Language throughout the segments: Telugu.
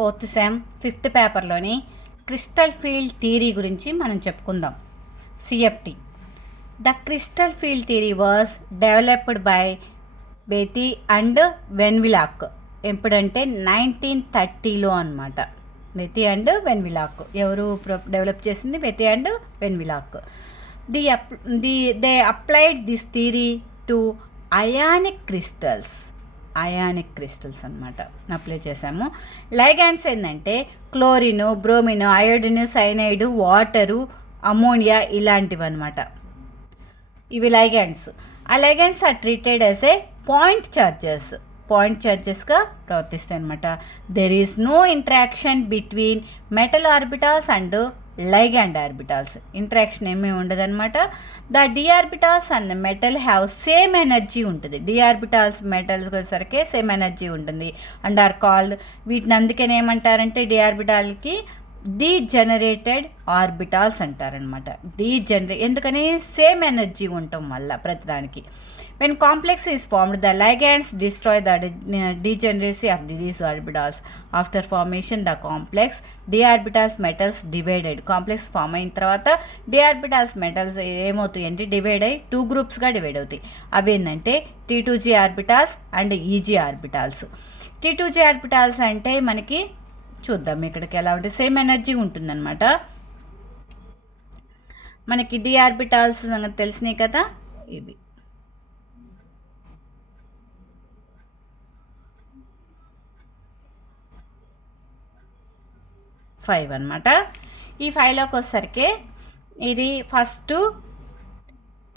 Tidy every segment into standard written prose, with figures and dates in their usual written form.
4th సెమ్ 5th పేపర్లోని క్రిస్టల్ ఫీల్డ్ థియరీ గురించి మనం చెప్పుకుందాం. CFT. The crystal field theory was developed by Bethe and Van Vleck. ఎప్పుడంటే 1930లో అనమాట. బెతీ అండ్ వెన్విలాక్ ఎవరు డెవలప్ చేసింది? Bethe and Van Vleck. They applied this theory to ionic crystals అనమాట అప్లై చేసాము. లైగాండ్స్ ఏంటంటే chlorine, bromine, iodine, cyanide, water, ammonia ఇలాంటివి అనమాట. ఇవి లైగాండ్స్. ఆ ligands are treated as a point చార్జెస్గా ప్రవర్తిస్తాయి అనమాట. There is no interaction between metal orbitals and ligand orbitals. Interaction ఏమీ ఉండదన్నమాట. The D orbitals and metal have same energy ఉంటుంది. డి ఆర్బిటాల్స్ మెటల్స్ వచ్చేసరికి సేమ్ ఎనర్జీ ఉంటుంది అండ్ ఆర్ కాల్డ్, వీటిని అందుకని ఏమంటారంటే డి ఆర్బిటాల్కి డీజనరేటెడ్ ఆర్బిటాల్స్ అంటారనమాట. ఎందుకని సేమ్ ఎనర్జీ ఉండటం వల్ల ప్రతిదానికి. When complex is formed, the ligands destroy the degeneracy of these orbitals. After formation, the complex d orbitals metals divided. Complex form అయిన తర్వాత d orbitals metals ఏమవుతాయి అంటే డివైడ్ అయ్యి 2 గ్రూప్స్గా డివైడ్ అవుతాయి. అవి ఏంటంటే T2g orbitals and EG orbitals. T2g orbitals అంటే మనకి చూద్దాం ఇక్కడికి ఎలా ఉంటుంది. సేమ్ ఎనర్జీ ఉంటుందన్నమాట. మనకి డి ఆర్బిటాల్స్ సంగతి తెలిసినాయి కదా. ఇవి 5 అనమాట. ఈ 5లోకి వచ్చేసరికి ఇది ఫస్ట్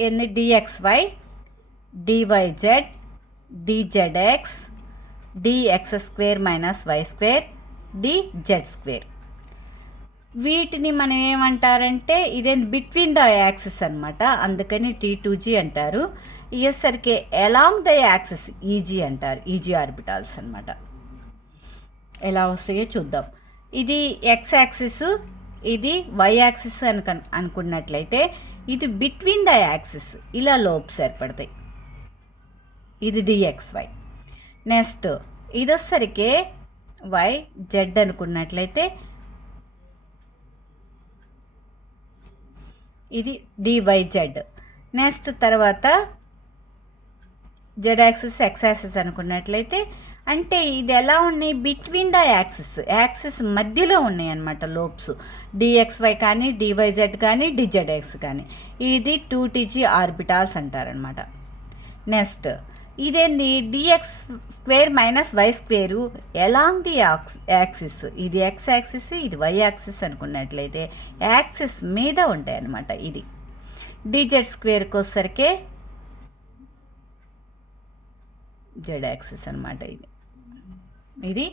ఎన్ని DXY, DYZ, DZX, DX² - Y², DZ². వీటిని మనం ఏమంటారంటే ఇదే బిట్వీన్ ద యాక్సిస్ అనమాట. అందుకని T2g అంటారు. ఇయ్యేసరికి అలాంగ్ ద యాక్సిస్ EG అంటారు. EG ఆర్బిటాల్స్ అనమాట. ఎలా వస్తాయో చూద్దాం. ఇది ఎక్స్ యాక్సిస్, ఇది వై యాక్సిస్ అనుకున్నట్లయితే ఇది బిట్వీన్ ద యాక్సిస్ ఇలా లోబ్స్ ఏర్పడతాయి. ఇది DXY. నెక్స్ట్ ఇది వచ్చేసరికి YZ అనుకున్నట్లయితే ఇది DYZ. నెక్స్ట్ తర్వాత Z యాక్సిస్, X యాక్సిస్ అనుకున్నట్లయితే అంటే ఇది ఎలా ఉన్నాయి? బిట్వీన్ ద యాక్సిస్ మధ్యలో ఉన్నాయి అన్నమాట లోబ్స్. DXY కానీ, DYZ కానీ, DZX కానీ. ఇది 2TG ఆర్బిటాల్స్ అంటారనమాట. నెక్స్ట్ ఇదేంది? DX² - Y² along the axis. ఇది X యాక్సిస్, ఇది Y యాక్సిస్ అనుకున్నట్లయితే యాక్సిస్ మీద ఉంటాయి అన్నమాట. ఇది DZ²కి వచ్చేసరికి Z యాక్సిస్ అనమాట. ఇది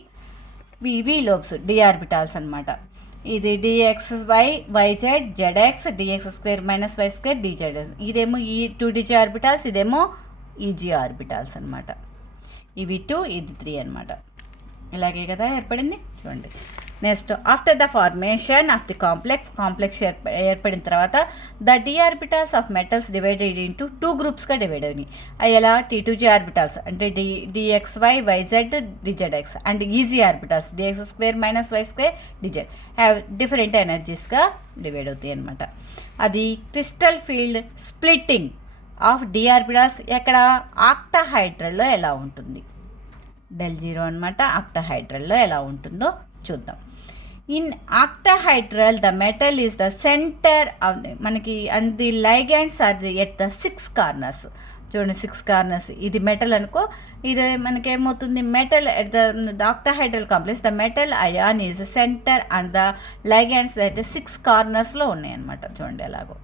ఇవి లోబ్స్ డి ఆర్బిటాల్స్ అనమాట. ఇది DXY, YZ, ZX, DX² - Y², DZ. ఇదేమో ఈ 2DG ఆర్బిటాల్స్, ఇదేమో EG ఆర్బిటాల్స్ అనమాట. ఇవి 2, ఇది 3 అనమాట. ఇలాగే కదా ఏర్పడింది చూడండి. Next after the formation of the complex ఏర్పడిన తర్వాత the D orbitals of metals divided into 2 గ్రూప్స్గా డివైడ్ అయినాయి. అవి ఎలా? T2g ఆర్బిటాల్స్ అంటే DXY, YZ, DZX and EG orbitals DX² - Y² DZ have different ఎనర్జీస్గా డివైడ్ అవుతాయి అనమాట. అది crystal field splitting of D orbitals ఎక్కడ? ఆక్టాహైడ్రల్లో ఎలా ఉంటుంది? del0 అనమాట. ఆక్టాహైడ్రల్లో ఎలా ఉంటుందో చూద్దాం. In octahedral the metal is the centre of మనకి and the ligands are the at the 6 corners. చూడండి 6 కార్నర్స్. ఇది మెటల్ అనుకో. ఇది మనకేమవుతుంది? Metal at the octahedral complex the metal ion is centre and the ligands అయితే 6 కార్నర్స్లో ఉన్నాయి అనమాట. చూడండి ఎలాగో.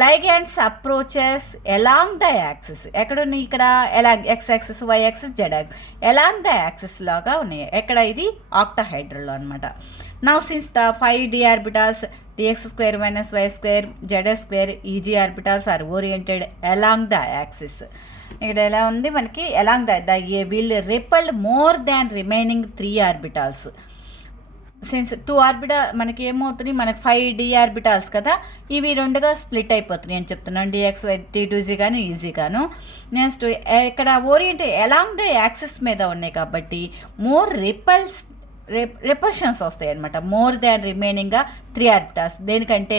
Ligands approaches along the axis. ఎక్కడున్నాయి? ఇక్కడ along X axis, Y axis, Z axis along the axis లాగా ఉన్నాయి. ఎక్కడ? ఇది ఆక్టాహైడ్రల్లో అనమాట. Now since the 5 D orbitals DX² - Y², Z², EG orbitals are oriented along the axis. ఇక్కడ ఎలా ఉంది మనకి? Along the will repelled more than remaining 3 orbitals. Since 2 orbital మనకి ఏమవుతుంది? మనకి 5 డి ఆర్బిటాల్స్ కదా, ఇవి 2గా స్ప్లిట్ అయిపోతున్నాయి అని చెప్తున్నాను. DXY, T2g కానీ, EG గాను. నెక్స్ట్ ఇక్కడ ఓరియంట్ అలాంగ్ ద యాక్సిస్ మీద ఉన్నాయి కాబట్టి మోర్ రిపల్స్ రిపల్షన్స్ వస్తాయి అనమాట, మోర్ దాన్ రిమైనింగ్గా 3 ఆర్బిటాల్స్. దేనికంటే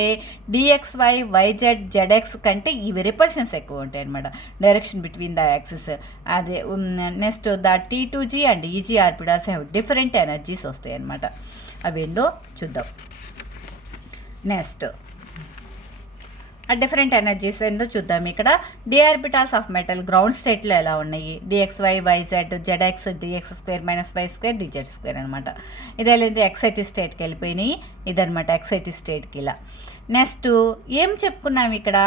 డిఎక్స్వై వైజెడ్ జెడ్ఎక్స్ కంటే ఇవి రిపల్షన్స్ ఎక్కువ ఉంటాయి అనమాట, డైరెక్షన్ బిట్వీన్ ద యాక్సిస్. అదే next the T2G and easy orbitals have different energies వస్తాయి అనమాట. అవి ఏందో చూద్దాం. నెక్స్ట్ ఆ డిఫరెంట్ ఎనర్జీస్ ఏందో చూద్దాం. ఇక్కడ D orbitals of metal ground స్టేట్లో ఎలా ఉన్నాయి, DXY YZ ZX DX square minus వై² డిజెడ్² అనమాట. ఇదేంటి ఎక్సైటివ్ స్టేట్కి వెళ్ళిపోయినాయి, ఇదనమాట ఎక్సైటివ్ స్టేట్కి. ఇలా నెక్స్ట్ ఏం చెప్పుకున్నాం, ఇక్కడ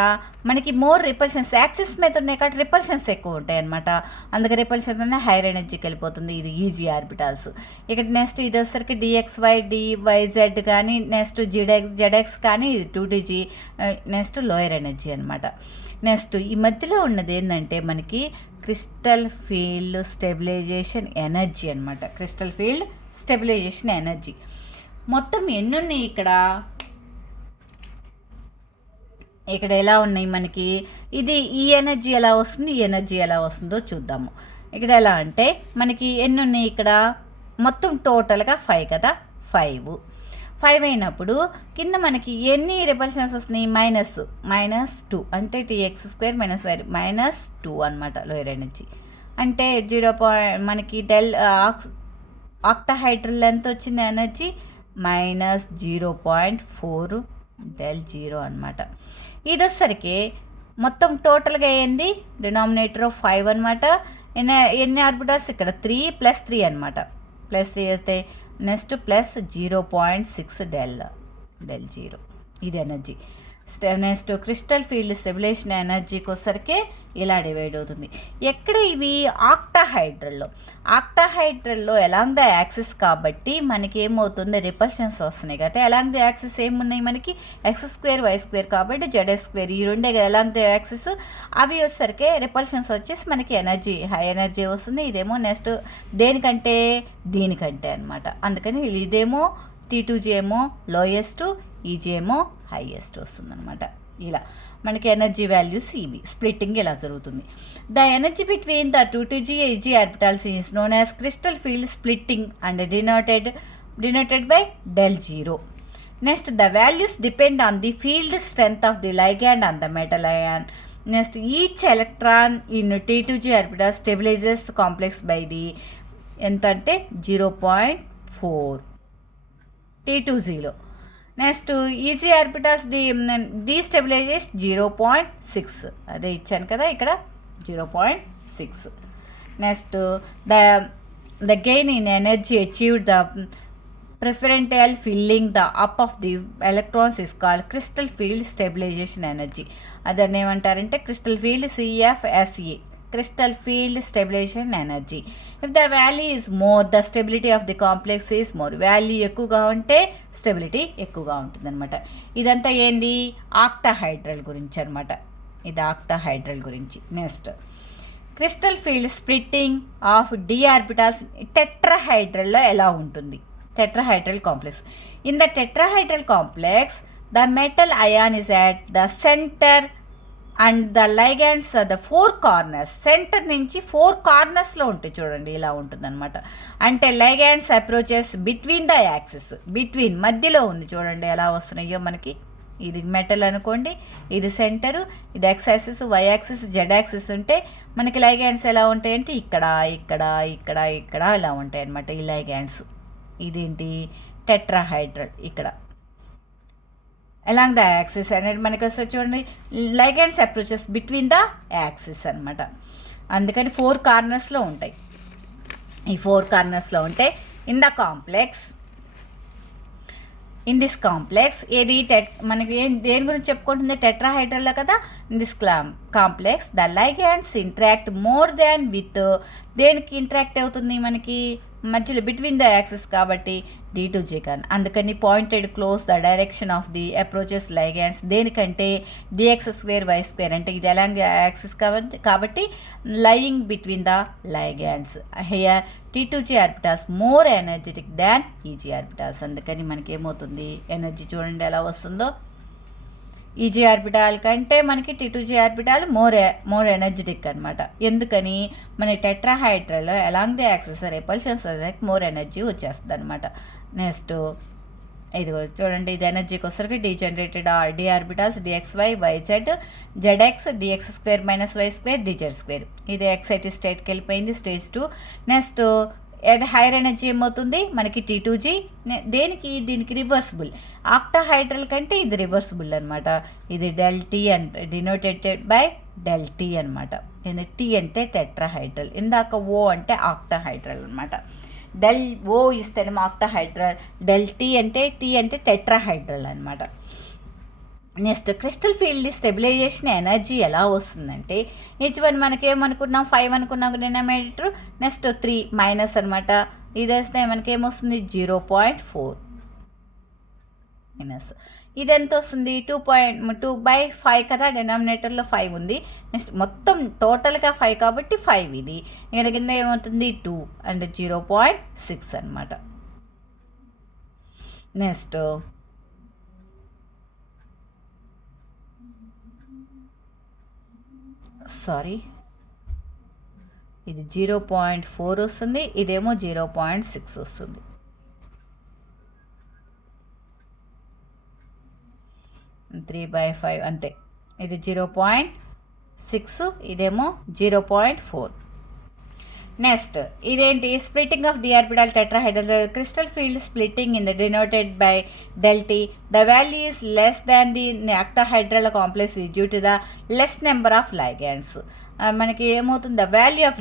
మనకి మోర్ రిపల్షన్స్ యాక్సిస్ మీద ఉన్నాయి కాబట్టి రిపల్షన్స్ ఎక్కువ ఉంటాయి అనమాట, అందుకే రిపల్షన్స్ అనే హైయర్ ఎనర్జీకి వెళ్ళిపోతుంది. ఇది ఈజీ ఆర్బిటాల్స్. ఇక్కడ నెక్స్ట్ ఇది వచ్చేసరికి డిఎక్స్వై డివైజెడ్ కానీ, నెక్స్ట్ జెడ్ఎక్స్ కానీ, ఇది 2TG, నెక్స్ట్ లోయర్ ఎనర్జీ అనమాట. నెక్స్ట్ ఈ మధ్యలో ఉన్నది ఏంటంటే మనకి క్రిస్టల్ ఫీల్డ్ స్టెబిలైజేషన్ ఎనర్జీ అనమాట. క్రిస్టల్ ఫీల్డ్ స్టెబిలైజేషన్ ఎనర్జీ మొత్తం ఎన్ని ఉన్నాయి ఇక్కడ ఎలా ఉన్నాయి మనకి, ఇది ఈ ఎనర్జీ ఎలా వస్తుంది, ఈ ఎనర్జీ ఎలా వస్తుందో చూద్దాము. ఇక్కడ ఎలా అంటే మనకి ఎన్ని ఉన్నాయి ఇక్కడ మొత్తం టోటల్గా 5 కదా, 5 అయినప్పుడు కింద మనకి ఎన్ని రిపల్షన్స్ వస్తున్నాయి, -2 అంటే TX² -2 అనమాట లోయర్ ఎనర్జీ. అంటే 0. మనకి ఆక్టాహైడ్రల్ ఎంత వచ్చింది ఎనర్జీ, -0.4 Δ0 అనమాట. ఇది వచ్చేసరికి మొత్తం టోటల్గా అయ్యింది డినామినేటర్ ఆఫ్ 5 అనమాట. ఎన్ని ఆర్బిటాల్స్ ఇక్కడ 3 + 3 అనమాట, +3 వేస్తే నెక్స్ట్ +0.6 Δ0 ఇది energy. Next crystal field stabilization ఎనర్జీకి వచ్చరికి ఇలా డివైడ్ అవుతుంది. ఎక్కడ ఇవి ఆక్టాహైడ్రల్లో ఎలాంగ్ ద యాక్సిస్ కాబట్టి మనకి ఏమవుతుంది, రిపల్షన్స్ వస్తున్నాయి కాబట్టి ఎలాంగ్ ద యాక్సిస్ ఏమున్నాయి మనకి X² Y² కాబట్టి ZX² ఈ రెండే ఎలాంగ్ ద యాక్సిస్. అవి వచ్చేసరికి రిపల్షన్స్ వచ్చేసి మనకి ఎనర్జీ హై ఎనర్జీ వస్తుంది. ఇదేమో నెక్స్ట్ దీనికంటే అనమాట. అందుకని ఇదేమో T2G ఏమో లోయెస్ట్, ఈజీ ఏమో హైయెస్ట్ వస్తుందన్నమాట. ఇలా మనకి ఎనర్జీ వాల్యూస్ ఇవి స్ప్లిట్టింగ్ ఇలా జరుగుతుంది. The energy between the 2TG EG orbitals is known as crystal field splitting and denoted by Δ0. Next the values depend on the field strength of the ligand and the metal ion. Next each electron in T2G orbital stabilizes complex by the ఎంత అంటే 0.4 T2Gలో. నెక్స్ట్ ఈజీ ఆర్బిటాల్స్ డీస్టెబిలైజేస్ 0.6, అదే ఇచ్చాను కదా ఇక్కడ 0.6. Next the gain in energy achieved the preferential filling the up of the electrons is called crystal field stabilisation energy. అదని ఏమంటారంటే crystal field CFSE, crystal field stabilisation energy. If the value is more the stability of the complex is more. Value ఎక్కువగా ఉంటే స్టెబిలిటీ ఎక్కువగా ఉంటుంది అనమాట. ఇదంతా ఏంటి ఆక్టాహైడ్రల్ గురించి అనమాట, ఇది ఆక్టాహైడ్రల్ గురించి. Next crystal field splitting of D orbitals టెట్రాహైడ్రల్లో ఎలా ఉంటుంది, tetrahedral complex. In the tetrahedral complex the metal ion is at the centre and the ligands the 4 corners. Centre నుంచి 4 కార్నర్స్లో ఉంటాయి చూడండి, ఇలా ఉంటుంది అనమాట. అంటే ligands approaches between the axis, between మధ్యలో ఉంది చూడండి ఎలా వస్తున్నాయో మనకి. ఇది మెటల్ అనుకోండి, ఇది సెంటరు, ఇది X axis, Y axis, Z axis ఉంటే మనకి లైగాండ్స్ ఎలా ఉంటాయంటే ఇక్కడ ఇక్కడ ఇక్కడ ఇక్కడ ఇలా ఉంటాయి అనమాట ఈ లైగాండ్స్. ఇదేంటి టెట్రాహైడ్రల్. ఇక్కడ అలాంగ్ ద యాక్సిస్ అనేది మనకి వస్తే చూడండి ligands approaches between the axis అనమాట. అందుకని 4 కార్నర్స్లో ఉంటాయి. ఈ 4 కార్నర్స్లో ఉంటాయి. ఇన్ దిస్ కాంప్లెక్స్ ఏది మనకి దేని గురించి చెప్పుకుంటుంది, టెట్రాహైడ్రల్లో కదా. In this complex the ligands interact more than with, దేనికి ఇంటరాక్ట్ అవుతుంది మనకి మధ్యలో బిట్వీన్ ద యాక్సిస్ కాబట్టి D2G కానీ. అందుకని pointed close the direction of the approaches ligands. దేనికంటే DX² Y² అంటే ఇది ఎలాంగ్ యాక్సిస్ కాబట్టి lying between the ligands. Here T2G orbitals more energetic than easy orbitals. అందుకని మనకి ఏమవుతుంది ఎనర్జీ చూడండి ఎలా వస్తుందో. ఈజీ ఆర్బిటాల్ కంటే మనకి T2G ఆర్బిటాల్ మోర్ ఎనర్జెటిక్ అనమాట. ఎందుకని మన tetrahedral along the axis repulsion society more energy వచ్చేస్తుంది అనమాట. నెక్స్ట్ ఇదిగో చూడండి, ఇది ఎనర్జీకి వచ్చరికి degenerated D orbitals DXY YZ ZX DX² -Y² DZ². ఇది ఎక్సైటెడ్ స్టేట్కి వెళ్ళిపోయింది, స్టేజ్ 2. నెక్స్ట్ హైయర్ ఎనర్జీ ఏమవుతుంది మనకి T2G. దీనికి రివర్సిబుల్. ఆక్టాహైడ్రల్ కంటే ఇది రివర్సిబుల్ అనమాట. ఇది ΔT అంటే డినోటేటెడ్ బై ΔT అనమాట. టీ అంటే టెట్రాహైడ్రల్, ఇందాక O అంటే ఆక్టాహైడ్రల్ అనమాట. డెల్ O ఇస్తేనేమో ఆక్టాహైడ్రల్, ΔT అంటే టీ అంటే టెట్రాహైడ్రల్ అనమాట. Next crystal field stabilisation energy ఎలా వస్తుందంటే H1 మనకి ఏమనుకున్నాం 5 అనుకున్నాం డినామినేటర్. నెక్స్ట్ 3 మైనస్ అనమాట. ఇది వేస్తే మనకి ఏమొస్తుంది 0.4 మైనస్. ఇది ఎంత వస్తుంది 2/5 కదా, డినామినేటర్లో 5 ఉంది. నెక్స్ట్ మొత్తం టోటల్గా 5 కాబట్టి 5 ఇది. ఇక్కడ కింద ఏమవుతుంది 2 అండ్ 0.6 అనమాట. నెక్స్ట్ ఇది 0.4 వస్తుంది, ఇదేమో 0.6 వస్తుంది. త్రీ బై 5 అంతే. ఇది 0.6, ఇదేమో 0.4. నెక్స్ట్ ఇదేంటి splitting of D orbital tetrahedral crystal field splitting in the denoted by ΔT. The value is less than the octahedral complex due to the less number of ligands. మనకి ఏమవుతుంది the value of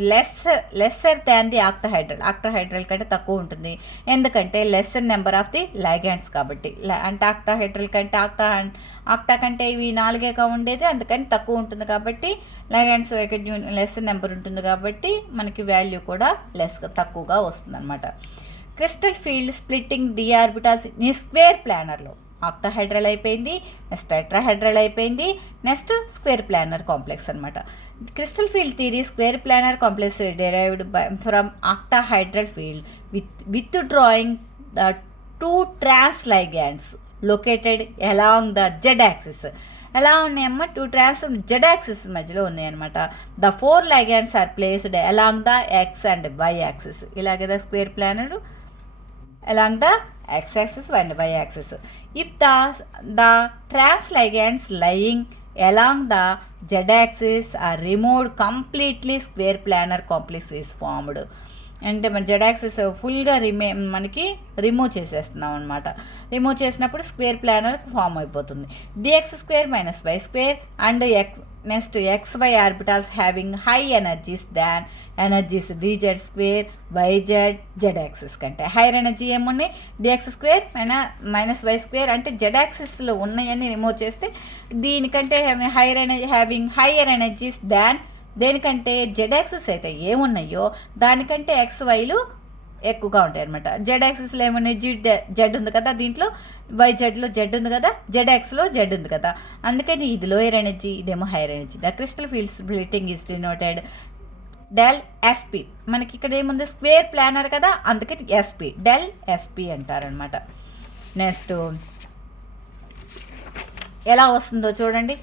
lesser than the octahedral కంటే తక్కువ ఉంటుంది. ఎందుకంటే lesser number of the ligands కాబట్టి. అంటే ఆక్టాహైడ్రల్ కంటే ఆక్టా కంటే ఇవి 4గా ఉండేది, అందుకని తక్కువ ఉంటుంది కాబట్టి లైగాండ్స్ లెస్సర్ నెంబర్ ఉంటుంది కాబట్టి మనకి వాల్యూ కూడా తక్కువగా వస్తుంది అనమాట. క్రిస్టల్ ఫీల్డ్ స్ప్లిట్టింగ్ డిఆర్బిటాల్స్ ఈ స్క్వేర్ ప్లానర్లో ఆక్టాహైడ్రల్ అయిపోయింది, నెక్స్ట్ టెట్రాహైడ్రల్ అయిపోయింది, నెక్స్ట్ స్క్వేర్ ప్లానర్ కాంప్లెక్స్ అనమాట. Crystal field theory square planar complex derived from octahedral field with drawing the 2 trans ligands located along the Z axis. ఎలా ఉన్నాయమ్మా 2 ట్రాన్స్ జెడ్ యాక్సిస్ మధ్యలో ఉన్నాయన్నమాట. The 4 ligands are placed along the X and Y axis. ఇలాగే the square planar along the x-axis and y-axis. If the trans ligands lying along the z-axis are removed completely, square planar complex is formed. అంటే మన జెడ్ యాక్సిస్ ఫుల్గా మనకి రిమూవ్ చేసేస్తున్నాం అనమాట. రిమూవ్ చేసినప్పుడు స్క్వేర్ ప్లానర్ ఫామ్ అయిపోతుంది. DX² -Y² and next XY orbitals having high energies than energies DZ² YZ Z axis కంటే. హైయర్ ఎనర్జీ ఏమున్నాయి DX² -Y² అంటే జెడ్ యాక్సిస్లో ఉన్నాయని రిమూవ్ చేస్తే దీనికంటే హ్యావింగ్ హైయర్ ఎనర్జీస్ దాన్ దేనికంటే జెడ్ యాక్సిస్ అయితే ఏమున్నాయో దానికంటే XYలు ఎక్కువగా ఉంటాయి అనమాట. జెడ్ యాక్సిస్లో ఏమున్నాయి జెడ్ ఉంది కదా, దీంట్లో YZలో జెడ్ ఉంది కదా, ZXలో జెడ్ ఉంది కదా, అందుకని ఇది లోయర్ ఎనర్జీ, ఇదేమో hire energy. The crystal field splitting is denoted ΔSP. మనకి ఇక్కడ ఏముంది స్క్వేర్ ప్లానర్ కదా, అందుకని SP ΔSP అంటారనమాట. నెక్స్ట్ ఎలా వస్తుందో చూడండి.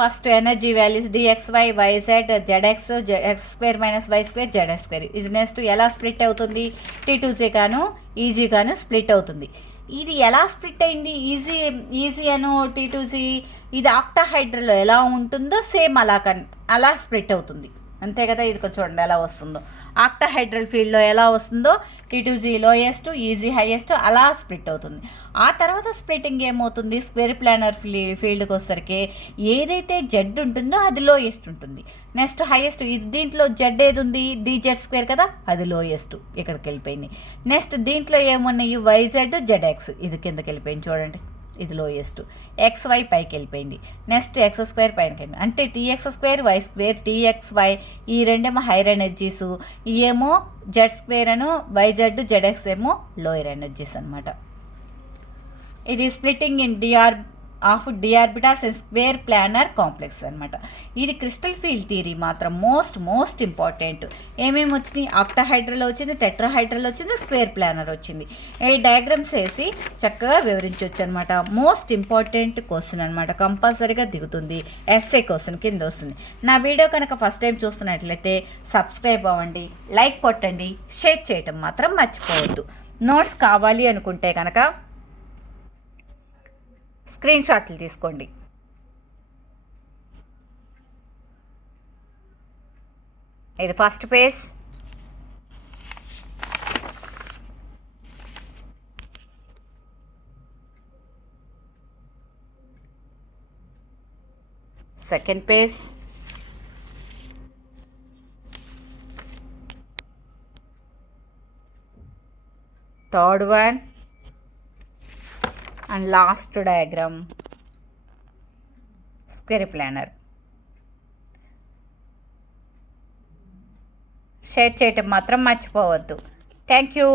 First energy values DXY YZ ZX X² -Y² ZX². ఇది నెక్స్ట్ ఎలా స్ప్లిట్ అవుతుంది T2G గాను ఈజీ గాను స్ప్లిట్ అవుతుంది. ఇది ఎలా స్ప్లిట్ అయింది ఈజీ అను T2G, ఇది ఆక్టాహైడ్రల్లో ఎలా ఉంటుందో సేమ్ అలా స్ప్లిట్ అవుతుంది అంతే కదా. ఇది చూడండి ఎలా వస్తుందో. ఆక్టాహైడ్రల్ ఫీల్డ్లో ఎలా వస్తుందో T2G లోయెస్ట్ ఈజీ హైయెస్ట్ అలా స్ప్లిట్ అవుతుంది. ఆ తర్వాత స్ప్లిట్టింగ్ ఏమవుతుంది స్క్వేర్ ప్లానర్ ఫీల్డ్కి వచ్చేసరికి ఏదైతే జెడ్ ఉంటుందో అది లోయెస్ట్ ఉంటుంది, నెక్స్ట్ హైయెస్ట్. దీంట్లో జెడ్ ఏది ఉంది DZ² కదా, అది లోయెస్ట్ ఇక్కడికి వెళ్ళిపోయింది. నెక్స్ట్ దీంట్లో ఏమున్నాయి YZ ZX, ఇది కిందకి వెళ్ళిపోయింది చూడండి, ఇది లోయెస్ట్. XY పైకి వెళ్ళిపోయింది, నెక్స్ట్ X² పైకి వెళ్ళిపోయింది. అంటే TX² Y² TXY ఈ రెండేమో హైయర్ ఎనర్జీస్, ఏమో Z² అను YZ ZX ఏమో లోయర్ ఎనర్జీస్ అనమాట. ఇది splitting in of D orbitals in square planar complex అనమాట. ఇది క్రిస్టల్ ఫీల్డ్ థియరీ మాత్రం మోస్ట్ ఇంపార్టెంట్. ఏమేమి వచ్చినాయి? ఆక్టాహైడ్రల్ వచ్చింది, టెట్రాహైడ్రల్ వచ్చింది, స్క్వేర్ ప్లానర్ వచ్చింది. ఈ డయాగ్రామ్స్ వేసి చక్కగా వివరించవచ్చు అనమాట. మోస్ట్ ఇంపార్టెంట్ క్వశ్చన్ అనమాట, కంపల్సరీగా దిగుతుంది, ఎస్ఏ క్వశ్చన్ కింద వస్తుంది. నా వీడియో కనుక ఫస్ట్ టైం చూస్తున్నట్లయితే సబ్స్క్రైబ్ అవ్వండి, లైక్ కొట్టండి, షేర్ చేయటం మాత్రం మర్చిపోవద్దు. నోట్స్ కావాలి అనుకుంటే కనుక స్క్రీన్ షాట్లు తీసుకోండి. ఇది first page, second page, third one and last diagram square planar. Share చేయటం మాత్రం మర్చిపోవద్దు. Thank you.